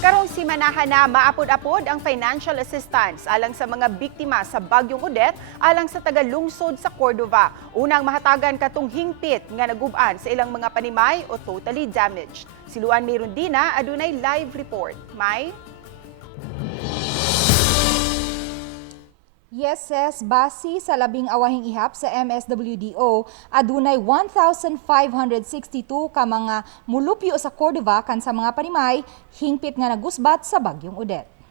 Karong simanahan na maapod-apod ang financial assistance alang sa mga biktima sa Bagyong Odette alang sa taga-lungsod sa Cordova. Unang mahatagan katong hingpit nga nagub-an sa ilang mga panimay o totally damaged. Si Luan May Rondina adunay live report. May Yes, base sa labing awahing ihap sa MSWDO, adunay 1,562 ka mga mulupyo sa Cordova kan sa mga panimay, hingpit nga nagusbat sa Bagyong Odette.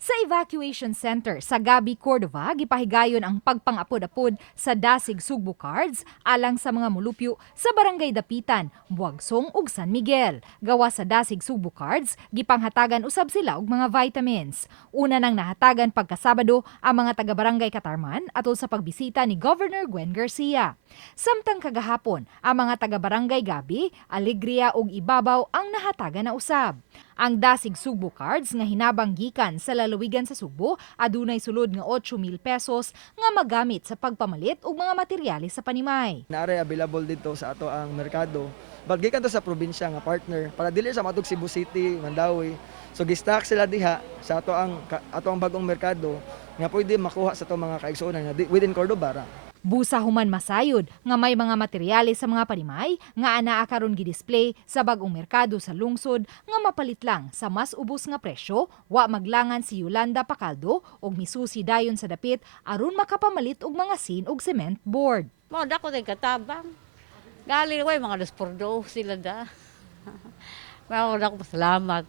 Sa evacuation center sa Gabi, Cordova, gipahigayon ang pagpangapod-apod sa Dasig Sugbo Cards alang sa mga mulupyo sa Barangay Dapitan, Buagsong ug San Miguel. Gawa sa Dasig Sugbo Cards, gipanghatagan usab sila og mga vitamins. Una nang nahatagan pagkasabado ang mga taga-barangay Katarman atol sa pagbisita ni Governor Gwen Garcia. Samtang kagahapon, ang mga taga-barangay Gabi, Alegria ug Ibabaw ang nahatagan na usab. Ang Dasig Sugbo Cards nga hinabang gikan sa lalawigan sa Sugbo adunay sulod nga 8,000 pesos nga magamit sa pagpamalit og mga materyales sa panimay. Naare available dito sa ato ang merkado. But gikan to sa probinsya nga partner para dili sa matug Cebu City, Mandawi. So gistock sila diha sa ato ang bagong merkado nga pwede makuha sa ato mga kaigsuonan nga within Cordova. Busa human masayod nga may mga materyales sa mga panimay nga anaa karon gi-display sa bagong merkado sa lungsod nga mapalit lang sa mas ubos nga presyo, wa maglangan si Yolanda Pacaldo og misusi dayon sa dapit aron makapamalit og mga sin og cement board. Mo dako tay katabang. Gali way mga 2 sila da. Mao dako pasalamat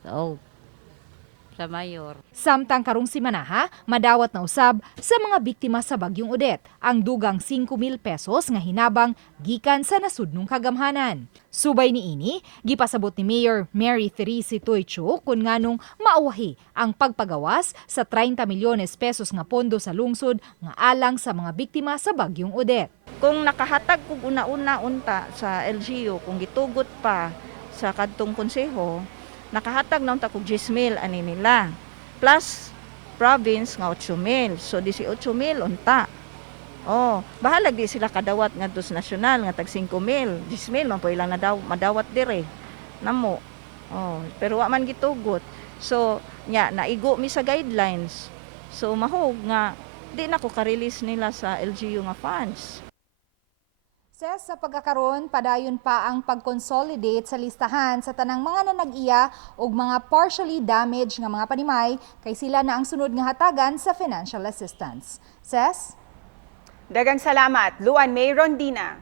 sa mayor. Samtang karong simanaha, madawat na usab sa mga biktima sa Bagyong Odette ang dugang 5,000 pesos nga hinabang gikan sa nasudnong kagamhanan. Subay niini, gipasabot ni Mayor Mary Therese Toycho kun nganong mauwahi ang pagpagawas sa 30 milyones pesos nga pondo sa lungsod nga alang sa mga biktima sa Bagyong Odette. Kung nakahatag kog una-una unta sa LGU, kung gitugot pa sa kadtong konseho, nakahatag na unta kog 10,000 ani nila. Plus province nga 8,000. So 18,000 unta. Bahalag di sila kadawat ngadto sa nasyonal nga tag 5,000. 10,000 man po ilang madawat dire. Namo. Pero wa man gitugot. So naigo mi sa guidelines. So mahog nga di na ko ka-release nila sa LGU nga funds. Sa pagkakaroon, padayon pa ang pag-consolidate sa listahan sa tanang mga nanag-iya o mga partially damaged nga mga panimay kay sila na ang sunod nga hatagan sa financial assistance. daghang salamat, Luan May Rondina.